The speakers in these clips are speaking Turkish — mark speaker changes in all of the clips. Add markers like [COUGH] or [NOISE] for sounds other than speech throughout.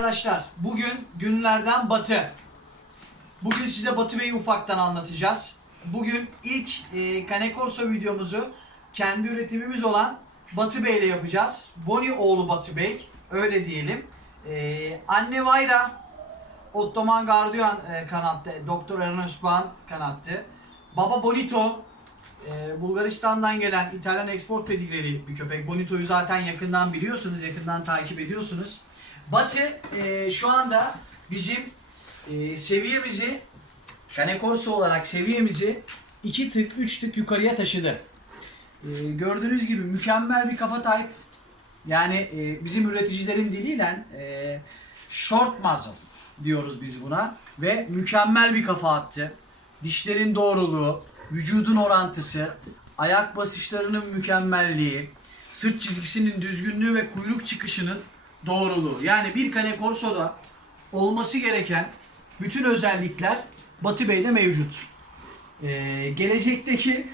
Speaker 1: Arkadaşlar bugün günlerden Batı. Bugün size Batı Bey'i ufaktan anlatacağız. Bugün ilk e, Kane Corso videomuzu kendi üretimimiz olan Batı Bey ile yapacağız. Boni oğlu Batı Bey öyle diyelim. E, anne Vayra Ottoman Gardiyan e, kanattı. Doktor Eren Özbağ'ın kanattı. Baba Bonito e, Bulgaristan'dan gelen İtalyan export pedigreli bir köpek. Bonito'yu zaten yakından biliyorsunuz, yakından takip ediyorsunuz. Batı e, şu anda bizim e, seviyemizi Cane Corso olarak seviyemizi iki tık, üç tık yukarıya taşıdı. E, gördüğünüz gibi mükemmel bir kafa type. Yani e, bizim üreticilerin diliyle e, short muzzle diyoruz biz buna. Ve mükemmel bir kafa attı. Dişlerin doğruluğu, vücudun orantısı, ayak basışlarının mükemmelliği, sırt çizgisinin düzgünlüğü ve kuyruk çıkışının doğruluğu. Yani bir Cane Corso'da olması gereken bütün özellikler Batı Bey'de mevcut. Ee, gelecekteki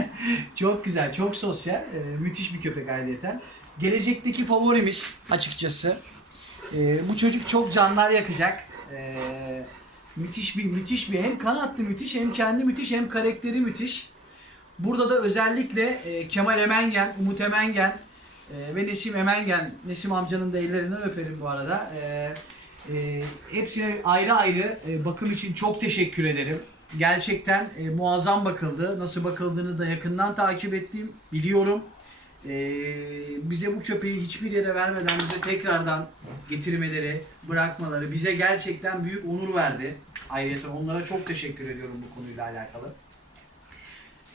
Speaker 1: [LAUGHS] çok güzel, çok sosyal, e, müthiş bir köpek ayrıyeten. Gelecekteki favorimiz açıkçası. Ee, bu çocuk çok canlar yakacak. Ee, müthiş bir müthiş bir hem kanatlı müthiş hem kendi müthiş hem karakteri müthiş. Burada da özellikle e, Kemal Emengen, Umut Emengen e, ve Nesim Emengen, Nesim amcanın da ellerinden öperim bu arada. E, e, hepsine ayrı ayrı e, bakım için çok teşekkür ederim. Gerçekten e, muazzam bakıldı. Nasıl bakıldığını da yakından takip ettim, biliyorum. E, bize bu köpeği hiçbir yere vermeden bize tekrardan getirmeleri, bırakmaları bize gerçekten büyük onur verdi. Ayrıca onlara çok teşekkür ediyorum bu konuyla alakalı.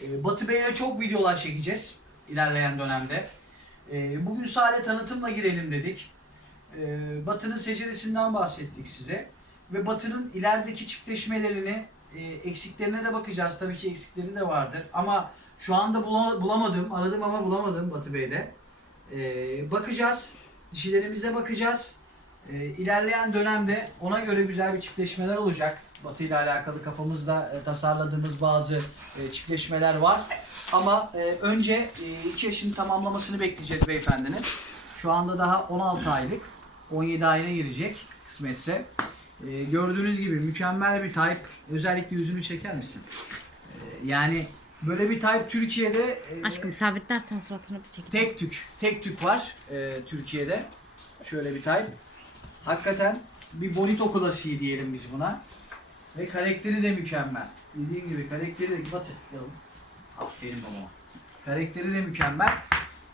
Speaker 1: E, Batı Bey'le çok videolar çekeceğiz ilerleyen dönemde. E, bugün sadece tanıtımla girelim dedik. E, Batı'nın seceresinden bahsettik size. Ve Batı'nın ilerideki çiftleşmelerini, e, eksiklerine de bakacağız. Tabii ki eksikleri de vardır. Ama şu anda bula- bulamadım, aradım ama bulamadım Batı Bey'de. E, bakacağız, dişilerimize bakacağız. E, ilerleyen dönemde ona göre güzel bir çiftleşmeler olacak. Batı ile alakalı kafamızda e, tasarladığımız bazı e, çiftleşmeler var. Ama e, önce 2 yaşını tamamlamasını bekleyeceğiz beyefendinin. Şu anda daha 16 aylık. 17 ayına girecek kısmetse. E, gördüğünüz gibi mükemmel bir type. Özellikle yüzünü çeker misin? E, yani böyle bir type Türkiye'de e,
Speaker 2: Aşkım sabitlersen suratını bir çek.
Speaker 1: tek tük, tek tük var e, Türkiye'de. Şöyle bir type. Hakikaten bir bonito klasiği diyelim biz buna. Ve karakteri de mükemmel. Dediğim gibi karakteri de Batı. Yalım. Aferin babama. Karakteri de mükemmel.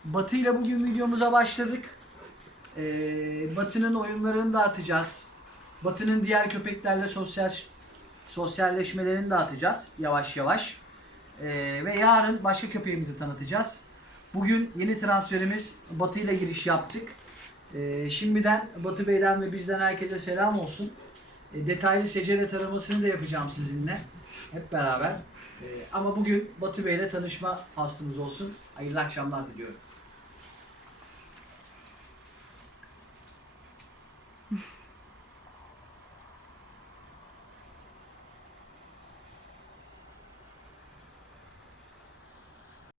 Speaker 1: Batı ile bugün videomuza başladık. Ee, Batı'nın oyunlarını dağıtacağız. Batı'nın diğer köpeklerle sosyal sosyalleşmelerini dağıtacağız yavaş yavaş. Ee, ve yarın başka köpeğimizi tanıtacağız. Bugün yeni transferimiz Batı ile giriş yaptık. Ee, şimdiden Batı Bey'den ve bizden herkese selam olsun. E, detaylı secere taramasını da yapacağım sizinle. Hep beraber. E, ama bugün Batı Bey'le tanışma faslımız olsun. Hayırlı akşamlar diliyorum. [LAUGHS]